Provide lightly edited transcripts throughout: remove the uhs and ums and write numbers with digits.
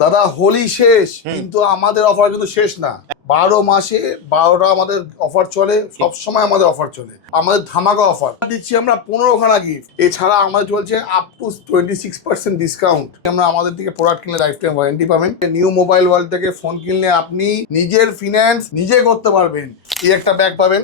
দাদা হোলি শেষ, কিন্তু আমাদের অফার কিন্তু শেষ না। 12 মাসে 12টা আমাদের অফার চলে, সব সময় আমাদের অফার চলে। আমাদের ধামাকা অফার দিচ্ছি আমরা 15খানা গিফট। এছাড়া আমাদের চলছে আপ টু 26% ডিসকাউন্ট। আমরা আমাদের থেকে প্রোডাক্ট কিনলে লাইফ টাইম ওয়ারেন্টি পাবেন। নিউ মোবাইল ওয়ার্ল্ড থেকে ফোন কিনলে আপনি নিজের ফিনান্স নিজে করতে পারবেন। এই একটা ব্যাগ পাবেন,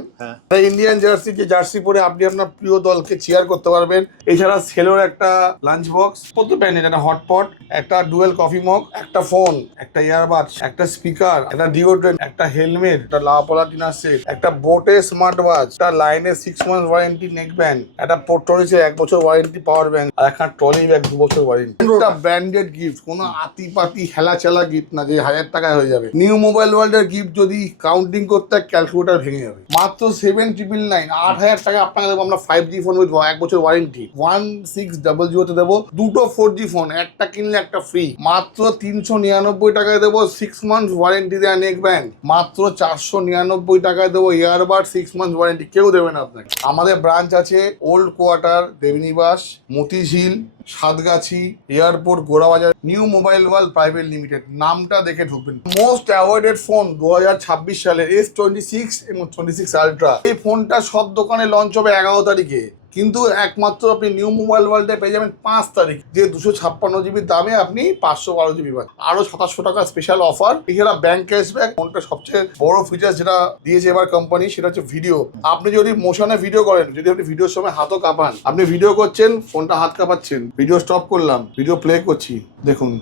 ইন্ডিয়ান জার্সি, যে জার্সি পরে আপনি আপনার প্রিয় দলকে চিয়ার করতে পারবেন। এছাড়া সেলোর একটা লাঞ্চ বক্স, কত প্যান্ট, একটা হটপট, একটা ডুয়েল কফি মগ, একটা ফোন, একটা ইয়ারবাডস, একটা স্পিকার, একটা ডিওড্রেন্ট, একটা হেলমেট, একটা লাপালা ডিনার সেট, একটা বোটে স্মার্ট ওয়াচ, একটা লাইনে 6 মান্থ ওয়ারেন্টি নেক ব্যান্ড, একটা পোর্টরিসে 1 বছর ওয়ারেন্টি পাওয়ার ব্যাংক, আর একটা ট্রলি ব্যাগ 2 বছর ওয়ারেন্টি। একটা ব্র্যান্ডেড গিফট, কোনো আতিপাতি হেলা চেলা গিফট না যে 1000 টাকায় হয়ে যাবে। নিউ মোবাইল ওয়ার্ল্ডের গিফট যদি কাউন্টিং করতে ক্যালকুলেটর ভেঙে যাবে। মাত্র 7,999, 8,000 টাকা আপনাকে দেবো আমরা 5G ফোন উইথ 1 বছর ওয়ারেন্টি। 1600 দেবো দুটো 4G ফোন, একটা কিনলে একটা ফ্রি। মাত্র 399 টাকায় দেবো 6 মান্থ ওয়ারেন্টি দেওয়া নেক ব্যান্ড। মাত্র 499 টাকায় দেবো ইয়ারবাড 6 মান্থ ওয়ারেন্টি। কেউ দেবে না আপনাকে। আমাদের ব্রাঞ্চ আছে old quarter, Debnibas, Motijheel, Satgachhi, airport, Gorabazar. New mobile world private limited নামটা দেখে ঢুকবেন। মোস্ট অ্যাওয়ার্ডেড ফোন 2026 সালের S26 এবং 26 আলট্রা। এই ফোনটা সব দোকানে লঞ্চ হবে 11 তারিখে, কিন্তু একমাত্র আপনি নিউ মোবাইল ওয়ার্ল্ডে পেয়ে যাবেন 5 তারিখ, যে 256 জিবির দামে আপনি 512 জিবি পান। আরো 2700 টাকা স্পেশাল অফার। এছাড়া ব্যাংক ক্যাশব্যাক। ফোনটা সবচেয়ে বড় ফিচার যেটা দিয়েছে এবার কোম্পানি, সেটা হচ্ছে ভিডিও। আপনি যদি মোশনে ভিডিও করেন, যদি আপনি ভিডিওর সময় হাতও কাঁপান, আপনি ভিডিও করছেন, ফোনটা হাত কাঁপাচ্ছেন, ভিডিও স্টপ করলাম, ভিডিও প্লে করছি, দেখুন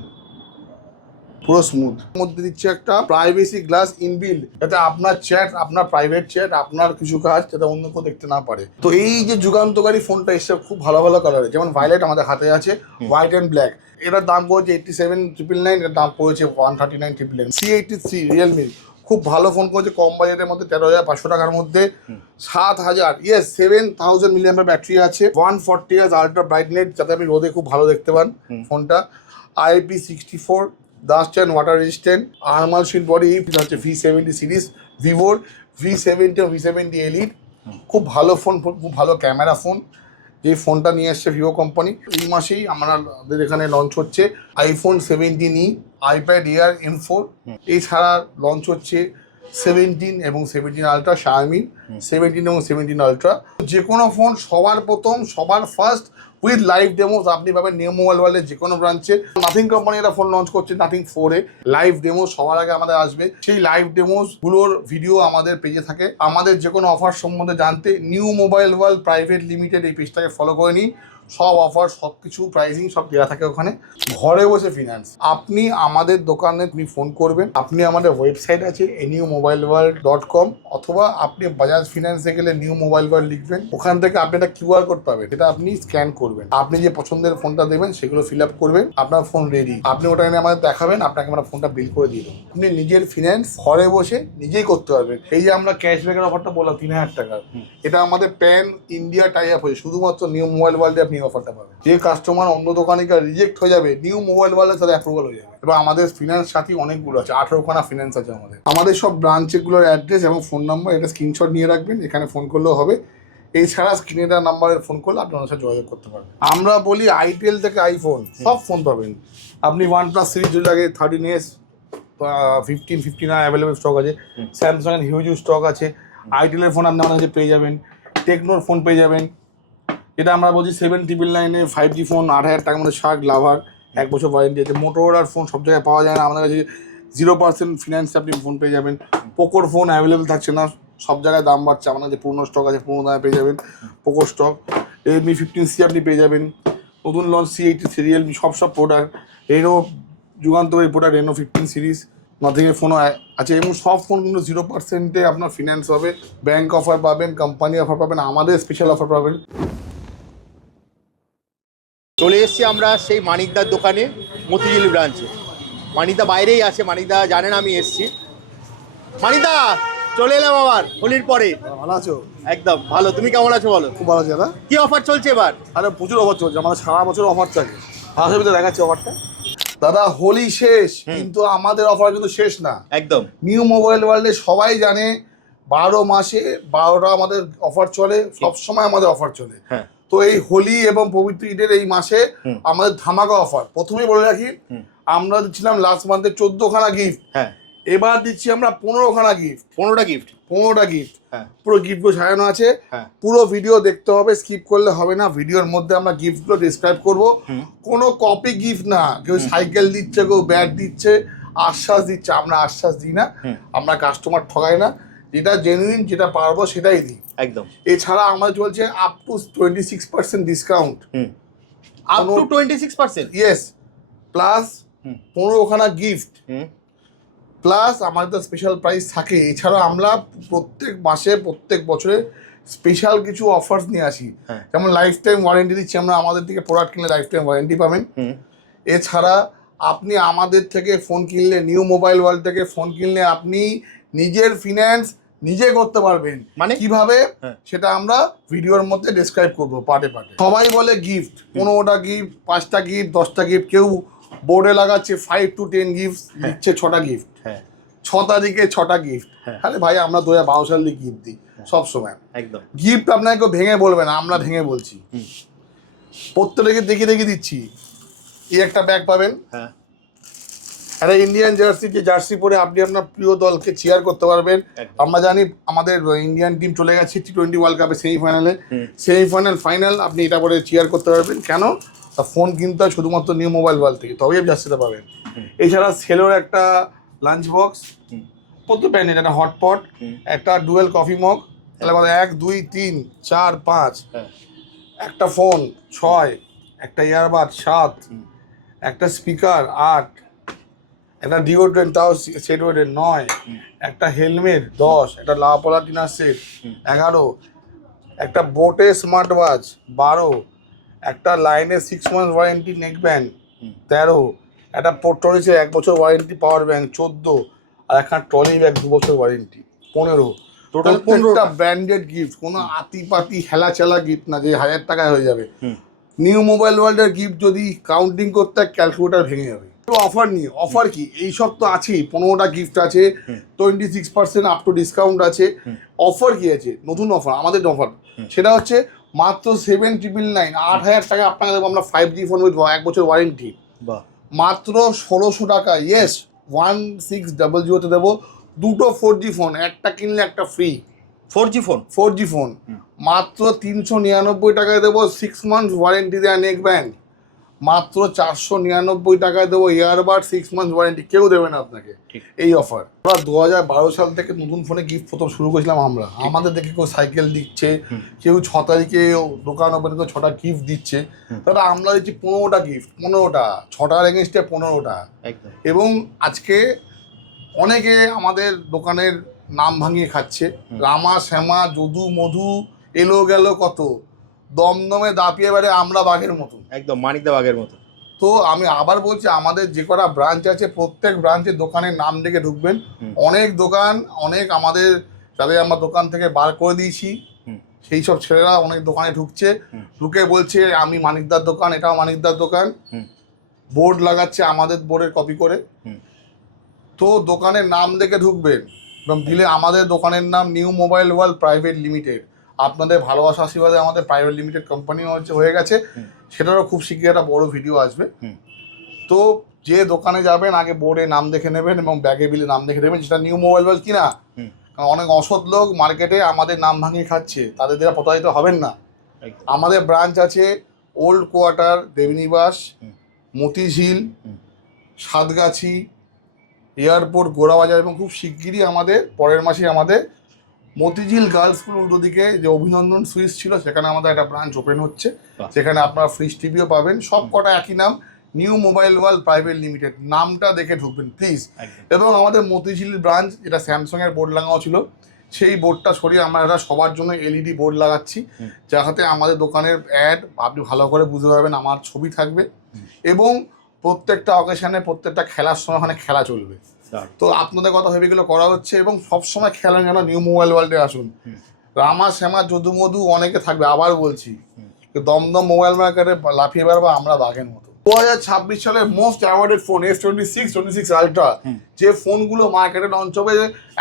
পুরো স্মুথ। মধ্যে দিচ্ছে একটা প্রাইভেসি গ্লাস ইনবিল্ড, যাতে আপনার চ্যাট, আপনার প্রাইভেট চ্যাট, আপনার কিছু কাজ যাতে অন্য কেউ দেখতে না পারে। তো এই যে যুগান্তকারী ফোনটা এসে খুব ভালো ভালো কালারে, যেমন ভায়োলেট আমাদের হাতে আছে, হোয়াইট অ্যান্ড ব্ল্যাক। এটার দাম পড়েছে 87,999, এর দাম পড়েছে 139,999। C83 রিয়েলমি খুব ভালো ফোন করেছে, কম বাজেটের মধ্যে 13,500 টাকার মধ্যে। 7,000 মিলিঅ্যাম্পিয়ার ব্যাটারি আছে, 140 Hz আল্ট্রা ব্রাইটনেস, যাতে আপনি রোদে খুব ভালো দেখতে পান ফোনটা। IP64 dust and water resistant, armour sheet body. হচ্ছে V70 সিরিজ, ভিভোর V70 ও V70 এলিট। খুব ভালো ফোন, খুব ভালো ক্যামেরা ফোন। যে ফোনটা নিয়ে এসছে ভিভো কোম্পানি। এই মাসেই আমাদের এখানে লঞ্চ হচ্ছে iPhone 17e, iPad Air M4। এছাড়া লঞ্চ হচ্ছে 17 এবং 17 আলট্রা, Xiaomi 17 এবং 17 আলট্রা। যে কোনো ফোন সবার প্রথম, সবার ফার্স্ট উইথ লাইভ ডেমোস আপনি পাবেন নিউ মোবাইল ওয়ার্ল্ডের যে কোনো ব্রাঞ্চে। নাথিং কোম্পানি একটা ফোন লঞ্চ করছে, নাথিং 4 লাইভ ডেমো সবার আগে আমাদের আসবে। সেই লাইভ ডেমোস গুলোর ভিডিও আমাদের পেজে থাকে। আমাদের যে কোনো অফার সম্বন্ধে জানতে new mobile world private limited এই পেজটাকে ফলো করে নিন। সব অফার, সব কিছু প্রাইসিং সব দেওয়া থাকে ওখানে। ঘরে বসে ফিনান্স। আপনি আমাদের দোকানে আপনি ফোন করবেন, আপনি আমাদের ওয়েবসাইট আছে newmobileworld.com, অথবা আপনি বাজাজ ফিনান্সে গেলে নিউ মোবাইল ওয়ার্ল্ড লিখবেন, ওখান থেকে আপনি একটা QR কোড পাবেন, সেটা আপনি স্ক্যান করবেন। আপনি যে পছন্দের ফোনটা দেবেন সেগুলো ফিল আপ করবেন, আপনার ফোন রেডি। আপনি ওটা এনে আমাদের দেখাবেন, আপনাকে আমরা ফোনটা বিল করে দিয়ে দেবো। আপনি নিজের ফিনান্স ঘরে বসে নিজেই করতে পারবেন। এই যে আমরা ক্যাশব্যাকের অফারটা বললাম 3,000 টাকা, এটা আমাদের প্যান ইন্ডিয়া টাই আপ হয়েছে, শুধুমাত্র নিউ মোবাইল ওয়ার্ল্ডে আপনি অফারটা পাবেন। যে কাস্টমার অন্য দোকানে রিজেক্ট হয়ে যাবে, নিউ মোবাইল ওয়ার্ল্ডের সাথে অ্যাপ্রুভাল হয়ে যাবে। এবং আমাদের ফিনান্স সাথী অনেকগুলো আছে, 18খানা ফিনান্স আছে আমাদের। আমাদের সব ব্রাঞ্চগুলোর অ্যাড্রেস এবং ফোন নাম্বার এটা স্ক্রিনশট নিয়ে রাখবেন, এখানে ফোন করলেও হবে। এছাড়া স্ক্রিনে দেওয়া নাম্বারে ফোন করলে আপনি ওনার সাথে যোগাযোগ করতে পারবেন। আমরা বলি আইটেল থেকে আইফোন সব ফোন পাবেন আপনি। OnePlus সিরিজ যদি লাগে 13s, 15, 15 অ্যাভেলেবেল স্টক আছে। স্যামসাং এর হিউজ স্টক আছে। আইটেলের ফোন আপনি আমাদের কাছে পেয়ে যাবেন, টেকনোর ফোন পেয়ে যাবেন। এটা আমরা বলছি 7,999 5G ফোন, 8,000 টাকার মধ্যে শার্ক লাভার, 1 বছর ওয়ারেন্টি আছে। মোটোরোলার ফোন সব জায়গায় পাওয়া যায় না, আমাদের কাছে 0% ফিনান্সে আপনি ফোন পেয়ে যাবেন। পোকোর ফোন অ্যাভেলেবেল থাকছে না, সব জায়গায় দাম বাড়ছে, আমাদের কাছে পুরনো স্টক আছে, পুরনো দামে পেয়ে যাবেন পোকোর স্টক। Redmi 15C আপনি পেয়ে যাবেন। নতুন লঞ্চ C83 রিয়েলমি, সব প্রোডাক্ট। রেনো যুগান্তকারী প্রোডাক্ট, রেনো 15 সিরিজ। নাথিংয়ের ফোনও আছে, এবং সব ফোনগুলো 0%-এ আপনার ফিনান্স হবে। ব্যাংক অফার পাবেন, কোম্পানি অফার পাবেন, আমাদের স্পেশাল অফার পাবেন। চলে এসেছি আমরা সেই মানিকদার দোকানে, মতিঝিল ব্রাঞ্চে। মানিকদা বাইরেই আছে, মানিকদা জানেন আমি এসেছি। মানিকদা চলে এলাম আবার হোলির পরে। ভালো আছো? একদম ভালো, তুমি কেমন আছো বলো? খুব ভালো আছে দাদা। কি অফার চলছে এবার? আরে প্রচুর অফার চলছে, আমাদের সারা বছর অফার থাকে। আসলে দেখাচ্ছি অফারটা। দাদা হোলি শেষ, কিন্তু আমাদের অফার কিন্তু শেষ না। একদম। নিউ মোবাইল ওয়ার্ল্ডে সবাই জানে 12 মাসে 12টা আমাদের অফার চলে, সব সময় আমাদের অফার চলে। তো এই হোলি এবং পবিত্র ঈদের এই মাসে আমাদের ধামাকা অফার। প্রথমেই বলে রাখি, আমরা দিচ্ছিলাম লাস্ট মান্থে 14খানা গিফট, হ্যাঁ এবার দিচ্ছি আমরা 15খানা গিফট। 15টা গিফট। 15টা গিফট, হ্যাঁ পুরো গিফটগুলো সাজানো আছে। হ্যাঁ পুরো ভিডিও দেখতে হবে, স্কিপ করলে হবে না। ভিডিওর মধ্যে আমরা গিফটগুলো ডিসক্রাইব করব। কোনো কপি গিফট না, কেউ সাইকেল দিচ্ছে, কেউ ব্যাট দিচ্ছে, আশ্বাস দিচ্ছে। আমরা আশ্বাস দিই না, আমরা কাস্টমার ঠকাই না। যেটা জেনুইন, যেটা পারবো সেটাই দিই একদম। এছাড়া আমাদের চলছে up to 26% discount. Up to 26%? Yes, plus 15খানা গিফট, প্লাস আমাদের স্পেশাল প্রাইস থাকে। এছাড়া আমরা প্রত্যেক মাসে, প্রত্যেক বছরে স্পেশাল কিছু অফার্স নিয়ে আসি। যেমন লাইফ টাইম ওয়ারেন্টি দিচ্ছি আমরা, আমাদের থেকে প্রোডাক্ট কিনলে লাইফ টাইম ওয়ারেন্টি পাবেন। এছাড়া আপনি আমাদের থেকে ফোন কিনলে, নিউ মোবাইল ওয়ার্ল্ড থেকে ফোন কিনলে আপনি নিজের ফিন্যান্স নিজে করতে পারবেন। মানে কিভাবে সেটা আমরা ভিডিওর মধ্যে ডেসক্রাইব করবো পার্টে পার্টে। সবাই বলে গিফট, 15টা গিফট, 5টা গিফট, 10টা গিফট, কেউ বোর্ডে লাগাচ্ছে 5 to 10 গিফট, দিচ্ছে 6টা গিফট, 6 তারিখে 6টা গিফট। আরে ভাই, আমরা 2012 সাল দিয়ে গিফট দিই সবসময়। একদম। গিফট আপনাকে কেউ ভেঙে বলবে না, আমরা ভেঙে বলছি। প্রত্যেকে দেখিয়ে দেখিয়ে দিচ্ছি। এই একটা ব্যাগ পাবেন, একটা ইন্ডিয়ান জার্সি, যে জার্সি পরে আপনি আপনার প্রিয় দলকে চিয়ার করতে পারবেন। আমরা জানি আমাদের ইন্ডিয়ান টিম চলে গেছে T20 ওয়ার্ল্ড কাপে সেমিফাইনালে, সেমিফাইনাল, ফাইনাল, আপনি এটা পরে চিয়ার করতে পারবেন। কেন? ফোন কিনতে হয় শুধুমাত্র নিউ মোবাইল ওয়ার্ল্ড থেকে, তবেই আপনি জার্সিটা পাবেন। এছাড়া সেলোর একটা লাঞ্চ বক্স, প্রত্যেক ব্র্যান্ডের একটা হটপট, একটা ডুয়েল কফি মগ, তাহলে 1 2 3 4 5, একটা ফোন 6, একটা ইয়ারবাড 7, একটা স্পিকার 8, একটা ডিওড্রেন্ট, তাও সেট ওয়েটের 9, একটা হেলমেট 10, একটা লাপালা ডিনার সেট 11, একটা বোটে স্মার্ট ওয়াচ 12, একটা লাইনে 6 মান্থ ওয়ারেন্টি নেক ব্যান্ড 13, একটা পোর্টরিসের 1 বছর ওয়ারেন্টি পাওয়ার ব্যাংক 14, আর একটা ট্রলি ব্যাগ 2 বছর ওয়ারেন্টি 15। টোটাল 15টা ব্র্যান্ডেড গিফট, কোনো আতিপাতি হেলাচেলা গিফট না যে 1000 টাকায় হয়ে যাবে। নিউ মোবাইল ওয়ার্ল্ডের গিফট যদি কাউন্টিং করতে ক্যালকুলেটার ভেঙে যাবে। অফার নিয়ে, অফার কি, এইসব তো আছেই। 15টা গিফট আছে, 26% আপ টু ডিসকাউন্ট আছে। অফার কি আছে? নতুন অফার, আমাদের অফার, সেটা হচ্ছে মাত্র 7,999, 8,000 টাকা আপনাকে দেবো আমরা 5G ফোন উইথ 1 বছর ওয়ারেন্টি, মাত্র 1,600 টাকা। ইয়েস, 1600 দেবো 2টো 4G ফোন, একটা কিনলে একটা ফ্রি। 4G ফোন মাত্র 399 টাকায় দেবো 6 মান্থ ওয়ারেন্টি দেওয়া নেক ব্যান্ড, মাত্র 499 টাকায় দেবো ইয়ারবাড 6 মান্থ ওয়ারেন্টি। কেউ দেবে না আপনাকে এই অফার। আমরা 2012 সাল থেকে নতুন ফোনে গিফট প্রথম শুরু করেছিলাম আমরা। আমাদের দেখে কেউ সাইকেল দিচ্ছে, কেউ 6 তারিখে দোকান ওপেন করে 6টা গিফট দিচ্ছে, তাহলে আমরা দিচ্ছি 15টা গিফট, 15টা, 6টার এগেনস্টে 15টা। এবং আজকে অনেকে আমাদের দোকানের নাম ভাঙিয়ে খাচ্ছে। রামা, শ্যামা, যদু, মধু, এলো গেল কত, দমদমে দাপিয়ে বেড়ে আমরা বাঘের মতো, একদম মানিকদা বাঘের মতো। তো আমি আবার বলছি, আমাদের যে কটা ব্রাঞ্চ আছে প্রত্যেক ব্রাঞ্চের দোকানের নাম দেখে ঢুকবেন। অনেক দোকান, অনেক আমাদের যাদের আমরা দোকান থেকে বার করে দিয়েছি, সেই সব ছেলেরা অনেক দোকানে ঢুকছে, ঢুকে বলছে আমি মানিকদার দোকান, এটাও মানিকদার দোকান, বোর্ড লাগাচ্ছে আমাদের বোর্ডের কপি করে। তো দোকানের নাম দেখে ঢুকবেন এবং দিলে আমাদের দোকানের নাম new mobile world private limited. আপনাদের ভালোবাসা আশীর্বাদে আমাদের প্রাইভেট লিমিটেড কোম্পানি হয়ে গেছে, সেটারও খুব শীঘ্রই একটা বড় ভিডিও আসবে। তো যে দোকানে যাবেন আগে বোর্ডে নাম দেখে নেবেন এবং ব্যাগে বিলে নাম দেখে নেবেন যেটা নিউ মোবাইল ওয়ার্ল্ড কিনা। কারণ অনেক অসৎ লোক মার্কেটে আমাদের নাম ভাঙিয়ে খাচ্ছে, তাদের দ্বারা প্রতারিত হবেন না। আমাদের ব্রাঞ্চ আছে old quarter, Debnibas, Motijheel, Satgachhi, airport, Gorabazar, এবং খুব শিগগিরই আমাদের পরের মাসে আমাদের মতিঝিল গার্লস স্কুল উল্টো দিকে যে অভিনন্দন সুইচ ছিল সেখানে আমাদের একটা ব্রাঞ্চ ওপেন হচ্ছে, সেখানে আপনারা ফ্রিজ টিভিও পাবেন। সব কটা একই নাম, new mobile world private limited, নামটা দেখে ঢুকবেন প্লিজ। এবং আমাদের মতিঝিল ব্রাঞ্চ যেটা স্যামসাংয়ের বোর্ড লাগানো ছিল, সেই বোর্ডটা সরিয়ে আমরা এটা সবার জন্য এলইডি বোর্ড লাগাচ্ছি, যাতে আমাদের দোকানের অ্যাড আপনি ভালো করে বুঝতে পারবেন, আমার ছবি থাকবে এবং প্রত্যেকটা অকেশনে, প্রত্যেকটা খেলার সময় ওখানে খেলা চলবে। তো আপনাদের কথা ভেবে এগুলো করা হচ্ছে এবং সবসময় খেলা যেন নিউ মোবাইল ওয়ার্ল্ডে আসুন। রামা, শ্যামা, যদু, মধু অনেকে থাকবে, আবার বলছি, দমদম মোবাইল মার্কেটে লাফিয়ে বেড়াবো আমরা বাঘের মতো। 2026 সালের most awarded phone S26 ultra, যে ফোনগুলো মার্কেটে লঞ্চ হবে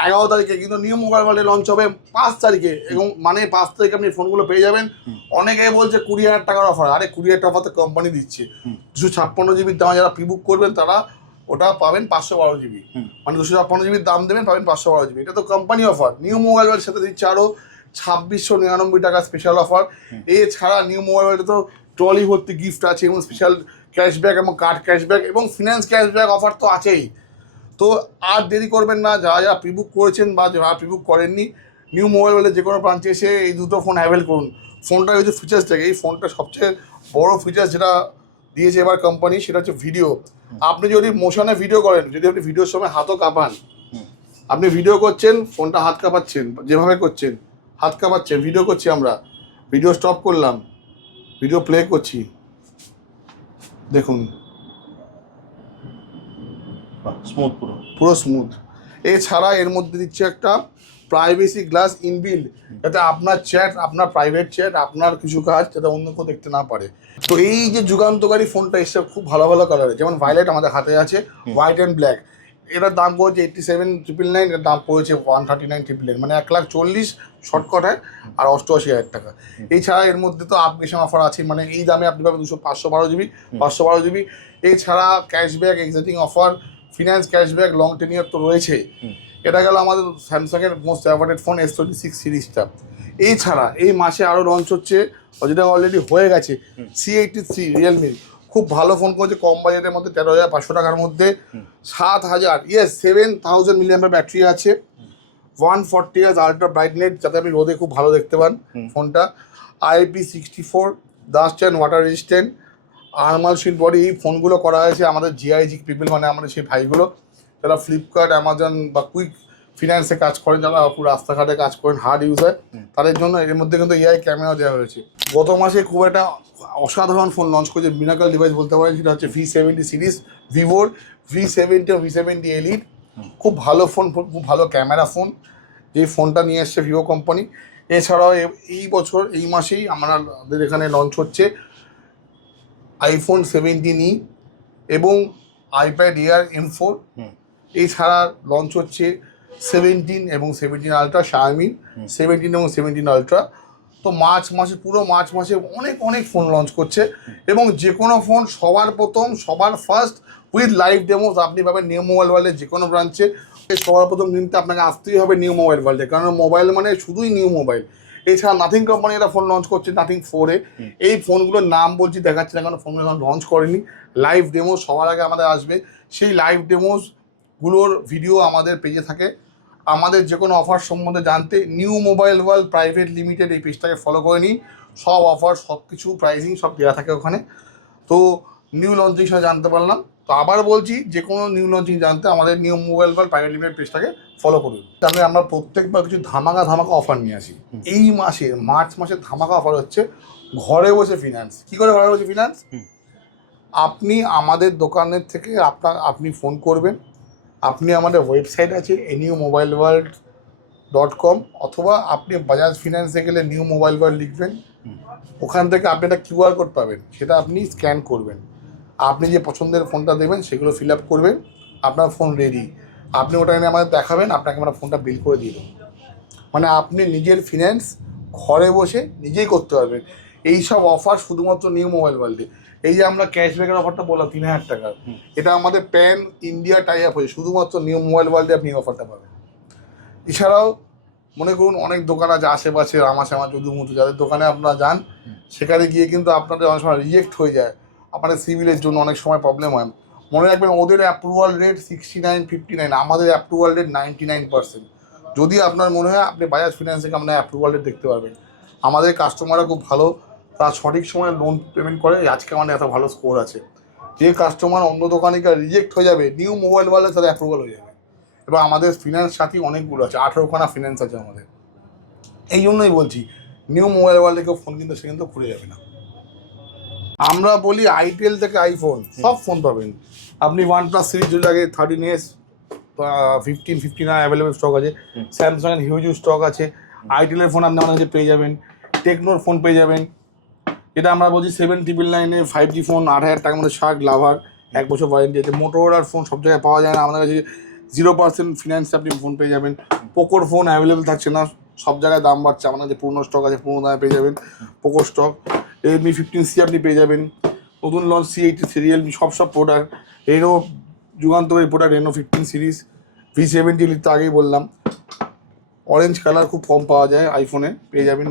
11 তারিখে, কিন্তু নিউ মোবাইল ওয়ার্ল্ডে লঞ্চ হবে 5 তারিখে, এবং মানে 5 তারিখে আপনি ফোনগুলো পেয়ে যাবেন। অনেকেই বলছে 20,000 টাকার অফার, আরে 20,000 টাকা তো কোম্পানি দিচ্ছে। 256 জিবির দাম যারা প্রি বুক করবেন তারা ওটা পাবেন 512 জিবি, মানে 256 জিবির দাম দেবেন পাবেন 512 জিবি। এটা তো কোম্পানি অফার। নিউ মোবাইল ওয়ার্ল্ডের সাথে দিচ্ছে আরও 2699 টাকা স্পেশাল অফার। এছাড়া নিউ মোবাইল ওয়ার্ল্ডে তো ট্রলি ভর্তি গিফট আছে, এবং স্পেশাল ক্যাশব্যাক এবং কার্ড ক্যাশব্যাক এবং ফিনান্স ক্যাশব্যাক অফার তো আছেই। তো আর দেরি করবেন না, যারা যারা প্রিবুক করেছেন বা যারা প্রিবুক করেননি, নিউ মোবাইল ওয়ার্ল্ডে যে কোনো ব্রাঞ্চে এসে এই দুটো ফোন অ্যাভেল করুন। ফোনটার কিছু ফিচার্স থাকে, এই ফোনটা সবচেয়ে বড় ফিচার্স যেটা দিয়েছে এবার কোম্পানি, সেটা হচ্ছে ভিডিও। আপনি যদি মোশনে ভিডিও করেন, যদি আপনি ভিডিওর সময় হাতও কাঁপান, আপনি ভিডিও করছেন, ফোনটা হাত কাঁপাচ্ছেন, যেভাবে করছেন হাত কাঁপাচ্ছেন, ভিডিও করছি আমরা, ভিডিও স্টপ করলাম, ভিডিও প্লে করছি, দেখুন স্মুথ, পুরো স্মুথ। এছাড়া এর মধ্যে দিচ্ছে একটা প্রাইভেসি গ্লাস ইনবিল্ড, যাতে আপনার চ্যাট, আপনার প্রাইভেট চ্যাট, আপনার কিছু কাজ যাতে অন্য কেউ দেখতে না পারে। তো এই যে যুগান্তকারী ফোনটা এসে খুব ভালো ভালো কালারে, যেমন ভায়োলেট আমাদের হাতে আছে, হোয়াইট অ্যান্ড ব্ল্যাক। এটার দাম পড়েছে 87,999, এর দাম পড়েছে 139,999, মানে 1,40,000 শর্টকাটায় আর 88,000 টাকা। এছাড়া এর মধ্যে তো আপগ্রেশন অফার আছে, মানে এই দামে আপনি পাবেন 512 জিবি 512 জিবি। এছাড়া cashback, exciting offer, finance cashback, long tenure তো রয়েছে। এটা গেল আমাদের স্যামসাংয়ের মোস্ট অ্যাওয়ার্ডেড ফোন S26 সিরিজটা। এছাড়া এই মাসে আরও লঞ্চ হচ্ছে, যেটা অলরেডি হয়ে গেছে, C83 রিয়েলমির খুব ভালো ফোন করেছে, কম বাজেটের মধ্যে 13,500 টাকার মধ্যে, 7,000 মিলিঅ্যাম্পিয়ার ব্যাটারি আছে, 140 আল্ট্রা ব্রাইটনেস, যাতে আপনি রোদে খুব ভালো দেখতে পান ফোনটা, IP64 dust and water resistant, armour sheet body. এই ফোনগুলো করা হয়েছে আমাদের জিআইজি পিপল, মানে আমাদের সেই ভাইগুলো যারা ফ্লিপকার্ট, অ্যামাজন বা কুইক ফিনান্সে কাজ করেন, যারা পুরো রাস্তাঘাটে কাজ করেন, হার্ড ইউজার, তাদের জন্য এর মধ্যে কিন্তু এআই ক্যামেরা দেওয়া হয়েছে। গত মাসে খুব একটা অসাধারণ ফোন লঞ্চ করেছে, মিরাকল ডিভাইস বলতে পারেন, সেটা হচ্ছে V70 সিরিজ, ভিভোর V70 ও V70 এলিট। খুব ভালো ফোন, খুব ভালো ক্যামেরা ফোন, যে ফোনটা নিয়ে এসছে ভিভো কোম্পানি। এছাড়াও এই বছর এই মাসেই আমাদের এখানে লঞ্চ হচ্ছে iPhone 17e এবং iPad Air M4। এছাড়া লঞ্চ হচ্ছে 17 এবং 17 আলট্রা, Xiaomi 17 এবং 17 আলট্রা। তো মার্চ মাসে, পুরো মার্চ মাসে অনেক অনেক ফোন লঞ্চ করছে, এবং যে কোনো ফোন সবার প্রথম, সবার ফার্স্ট উইথ লাইভ ডেমোস আপনি পাবেন নিউ মোবাইল ওয়ার্ল্ডের যে কোনো ব্রাঞ্চে। সবার প্রথম কিন্তু আপনাকে আসতেই হবে নিউ মোবাইল ওয়ার্ল্ডে, কারণ মোবাইল মানে শুধুই নিউ মোবাইল। এছাড়া নাথিং কোম্পানি একটা ফোন লঞ্চ করছে, নাথিং 4A। এই ফোনগুলোর নাম বলছি, দেখাচ্ছে না, কারণ ফোনগুলো এখন লঞ্চ করেনি। লাইভ ডেমো সবার আগে আমাদের আসবে, সেই লাইভ ডেমোসগুলোর ভিডিও আমাদের পেজে থাকে। আমাদের যে কোনো অফার সম্বন্ধে জানতে new mobile world private limited এই পেজটাকে ফলো করে নিই। সব অফার, সব কিছু প্রাইসিং সব দেওয়া থাকে ওখানে। তো নিউ লঞ্চিং সাথে জানতে পারলাম। তো আবার বলছি, যে কোনো নিউ লঞ্চিং জানতে আমাদের new mobile world private limited পেজটাকে ফলো করুন। তাহলে আমরা প্রত্যেকবার কিছু ধামাকা অফার নিয়ে আসি। এই মাসে, মার্চ মাসের ধামাকা অফার হচ্ছে ঘরে বসে ফিনান্স। কী করে ঘরে বসে ফিনান্স? আপনি আমাদের দোকানের থেকে আপনি ফোন করবেন, আপনি আমাদের ওয়েবসাইট আছে newmobileworld.com, অথবা আপনি বাজাজ ফিনান্সে গেলে নিউ মোবাইল ওয়ার্ল্ড লিখবেন, ওখান থেকে আপনি একটা QR কোড পাবেন, সেটা আপনি স্ক্যান করবেন, আপনি যে পছন্দের ফোনটা দেবেন সেগুলো ফিল আপ করবেন, আপনার ফোন রেডি, আপনি ওটা এনে আমাদের দেখাবেন, আপনাকে আমরা ফোনটা বিল করে দিয়ে দেবো। মানে আপনি নিজের ফিনান্স ঘরে বসে নিজেই করতে পারবেন। এই সব অফার শুধুমাত্র নিউ মোবাইল ওয়ার্ল্ডে। এই যে আমরা ক্যাশব্যাকের অফারটা বললাম 3,000 টাকার, এটা আমাদের প্যান ইন্ডিয়া টাই আপ হয়েছে, শুধুমাত্র নিউ মোবাইল ওয়ার্ল্ডে আপনি অফারটা পাবেন। এছাড়াও মনে করুন অনেক দোকান আছে আশেপাশে, আমার যদুমুতু, যাদের দোকানে আপনারা যান, সেখানে গিয়ে কিন্তু আপনাদের অনেক সময় রিজেক্ট হয়ে যায়, আপনাদের সিভিলের জন্য অনেক সময় প্রবলেম হয়। মনে রাখবেন, ওদের অ্যাপ্রুভাল রেট 69, 59, আমাদের অ্যাপ্রুভাল রেট 99%। যদি আপনার মনে হয়, আপনি বাজাজ ফিনান্স থেকে আপনার অ্যাপ্রুভাল রেট দেখতে পারবেন। আমাদের কাস্টমাররা খুব ভালো, তারা সঠিক সময়ে লোন পেমেন্ট করে, আজকে আমাদের এত ভালো স্কোর আছে। যে কাস্টমার অন্য দোকানে রিজেক্ট হয়ে যাবে, নিউ মোবাইল ওয়ার্ল্ডে তাদের অ্যাপ্রুভাল হয়ে যাবে। এবার আমাদের ফিনান্স সাথী অনেকগুলো আছে, 18খানা ফিনান্স আছে আমাদের। এই জন্যই বলছি, নিউ মোবাইল ওয়ার্ল্ডে কেউ ফোন কিনতে, সে কিন্তু ঘুরে যাবে না। আমরা বলি আইটেল থেকে আইফোন, সব ফোন পাবেন আপনি। OnePlus সিরিজ যদি লাগে 13s, 15, 15 অ্যাভেলেবেল স্টক আছে। স্যামসাংয়ের হিউজ স্টক আছে। আইটেলের ফোন আপনি আমাদের কাছে পেয়ে যাবেন, টেকনোর ফোন পেয়ে যাবেন, এটা আমরা বলছি 7999-এ 5G ফোন 8,000 টাকার মধ্যে শার্ক লাভার 1 বছর ওয়ারেন্টি আছে। মোটোরোলার ফোন সব জায়গায় পাওয়া যায় না, আমাদের কাছে 0% ফিনান্সে আপনি ফোন পেয়ে যাবেন। পোকোর ফোন অ্যাভেলেবেল থাকছে না, সব জায়গায় দাম বাড়ছে, আমাদের কাছে পুরোনো স্টক আছে, পুরোনো দামে পেয়ে যাবেন পোকোর স্টক। Redmi 15C আপনি পেয়ে যাবেন, নতুন লঞ্চ C80 Realme সব প্রোডাক্ট। রেনো যুগান্তরের প্রোডাক্ট রেনো 15 সিরিজ, V70 তো আগেই বললাম। অরেঞ্জ কালার খুব কম পাওয়া যায় আইফোনে, পেয়ে যাবেন।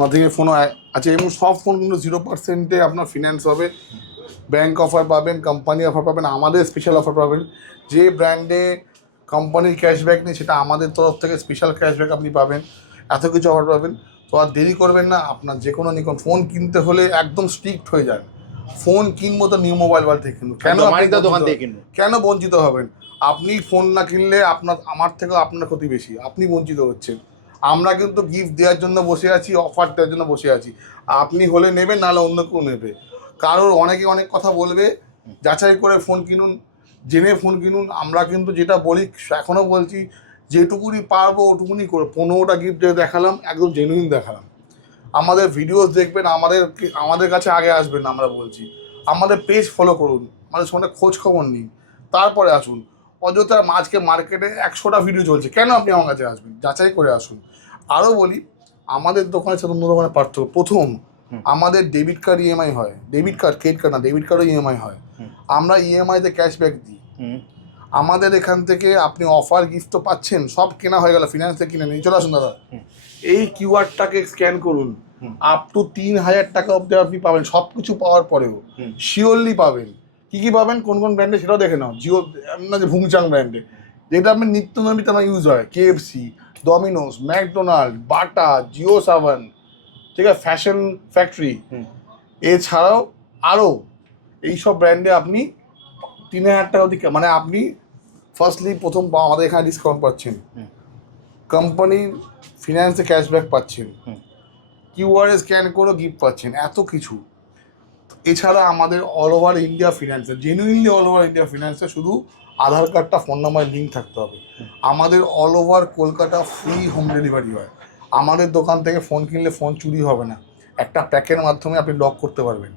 নাথিংয়ের ফোনও আছে, এবং সব ফোনগুলো 0%-এ আপনার ফিনান্স হবে, ব্যাংক অফার পাবেন, কোম্পানি অফার পাবেন, আমাদের স্পেশাল অফার পাবেন। যে ব্র্যান্ডে কোম্পানির ক্যাশব্যাক নেই সেটা আমাদের তরফ থেকে স্পেশাল ক্যাশব্যাক আপনি পাবেন, এত কিছু অফার পাবেন। তো আর দেরি করবেন না, আপনার যে কোনো নিকন ফোন কিনতে হলে একদম স্ট্রিক্ট হয়ে যান। ফোন কিনবো তো নিউ মোবাইল ওয়ার্ল্ড থেকে কিনবো, মানিকদার দোকান থেকে কিনবো। কেন বঞ্চিত হবেন? আপনি ফোন না কিনলে আমার থেকেও আপনার ক্ষতি বেশি, আপনি বঞ্চিত হচ্ছেন। আমরা কিন্তু গিফট দেওয়ার জন্য বসে আছি, অফার দেওয়ার জন্য বসে আছি। আপনি হলে নেবেন, নাহলে অন্য কেউ নেবে। কারোর অনেকে অনেক কথা বলবে, যাচাই করে ফোন কিনুন, জেনে ফোন কিনুন। আমরা কিন্তু যেটা বলি, এখনও বলছি, যেটুকুনি পারবো ওটুকুনি করে 15টা গিফট দেখালাম, একদম জেনুইন দেখালাম। আমাদের ভিডিওস দেখবেন, আমাদের কাছে আগে আসবেন, আমরা বলছি। আমাদের পেজ ফলো করুন, আমাদের সঙ্গে খোঁজ খবর নিন, তারপরে আসুন। অযথা আজকে মার্কেটে 100টা ভিডিও চলছে, কেন আপনি আমার কাছে আসবেন? যাচাই করে আসুন। আরও বলি, আমাদের দোকানের সাথে অন্য দোকানের পার্থক্য, প্রথম আমাদের ডেবিট কার্ড ইএমআই হয়, ডেবিট কার্ড ক্রেডিট কার্ড না, ডেবিট কার্ডও ইএমআই হয়। আমরা ইএমআইতে ক্যাশব্যাক দিই। আমাদের এখান থেকে আপনি অফার গিফট তো পাচ্ছেন, সব কেনা হয়ে গেল, ফিনান্সে কিনে নিয়ে চলে আসুন দাদা। এই কিউআরটাকে স্ক্যান করুন, আপ টু 3,000 টাকা অব্দি আপনি পাবেন, সব কিছু পাওয়ার পরেও শিওরলি পাবেন। কী পাবেন, কোন ব্র্যান্ডে সেটাও দেখে নাও। জিও না, যে ভুংচাং ব্র্যান্ডে, যেটা আপনার নিত্য নৈমিত আমার ইউজ হয়, KFC, ডমিনোস, ম্যাকডোনাল্ড, বাটা, জিও সাবান, ঠিক আছে, ফ্যাশন ফ্যাক্টরি, এছাড়াও আরও এইসব ব্র্যান্ডে আপনি 3,000 টাকা অধিক, মানে আপনি ফার্স্টলি প্রথম আমাদের এখানে ডিসকাউন্ট পাচ্ছেন, কোম্পানির ফিনান্সে ক্যাশব্যাক পাচ্ছেন, কিউআর স্ক্যান করেও গিফট পাচ্ছেন, এত কিছু। এছাড়া আমাদের অল ওভার ইন্ডিয়া ফিনান্সে, জেনুইনলি অল ওভার ইন্ডিয়া ফিনান্সে শুধু আধার কার্ডটা ফোন নাম্বার লিঙ্ক থাকতে হবে। আমাদের all over Kolkata free home delivery হয়। আমাদের দোকান থেকে ফোন কিনলে ফোন চুরি হবে না, একটা প্যাকের মাধ্যমে আপনি লক করতে পারবেন।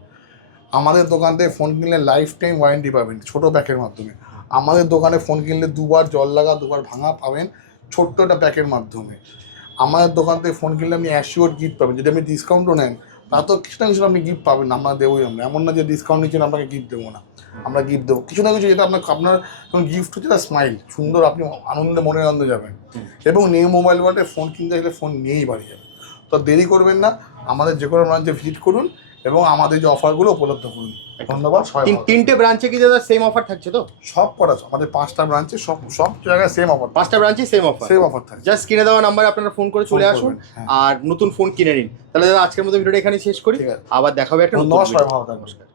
আমাদের দোকান থেকে ফোন কিনলে লাইফ টাইম ওয়ারেন্টি পাবেন, ছোটো প্যাকের মাধ্যমে। আমাদের দোকানে ফোন কিনলে 2বার জল লাগা 2বার ভাঙা পাবেন, ছোট্ট একটা প্যাকের মাধ্যমে। আমাদের দোকান থেকে ফোন কিনলে আপনি অ্যাসিওর গিফট পাবেন, যদি আপনি ডিসকাউন্টও নেন তা তো কিছু না কিছু আপনি গিফট পাবেন, আমরা দেবোই। আমরা এমন না যে ডিসকাউন্ট নিচ্ছেন আপনাকে গিফট দেবো না, আমরা গিফট দেবো কিছু না কিছু, যেটা আপনার যখন গিফট হচ্ছে তার স্মাইল সুন্দর, আপনি আনন্দে মনে আনন্দে যাবেন। এবং নিউ মোবাইল ওয়ার্ল্ডে ফোন কিনতে গেলে ফোন নিয়েই বাড়ি যাবেন। তো দেরি করবেন না, আমাদের যে কোনো ব্রাঞ্চে ভিজিট করুন এবং আমাদের যে অফারগুলো উপলব্ধ করুন। ধন্যবাদ। তিনটে ব্রাঞ্চে কি দাদা সেম অফার থাকছে তো? সব করা আমাদের 5টা ব্রাঞ্চে, সব জায়গায় সেম অফার, 5টা ব্রাঞ্চে সেম অফার থাকে। জাস্ট কিনে দেওয়া নাম্বারে আপনারা ফোন করে চলে আসুন, আর নতুন ফোন কিনে নিন। তাহলে দাদা আজকের মতো ভিডিওটা এখানে শেষ করি, আবার দেখা হবে একটা নতুন ভিডিও। নমস্কার।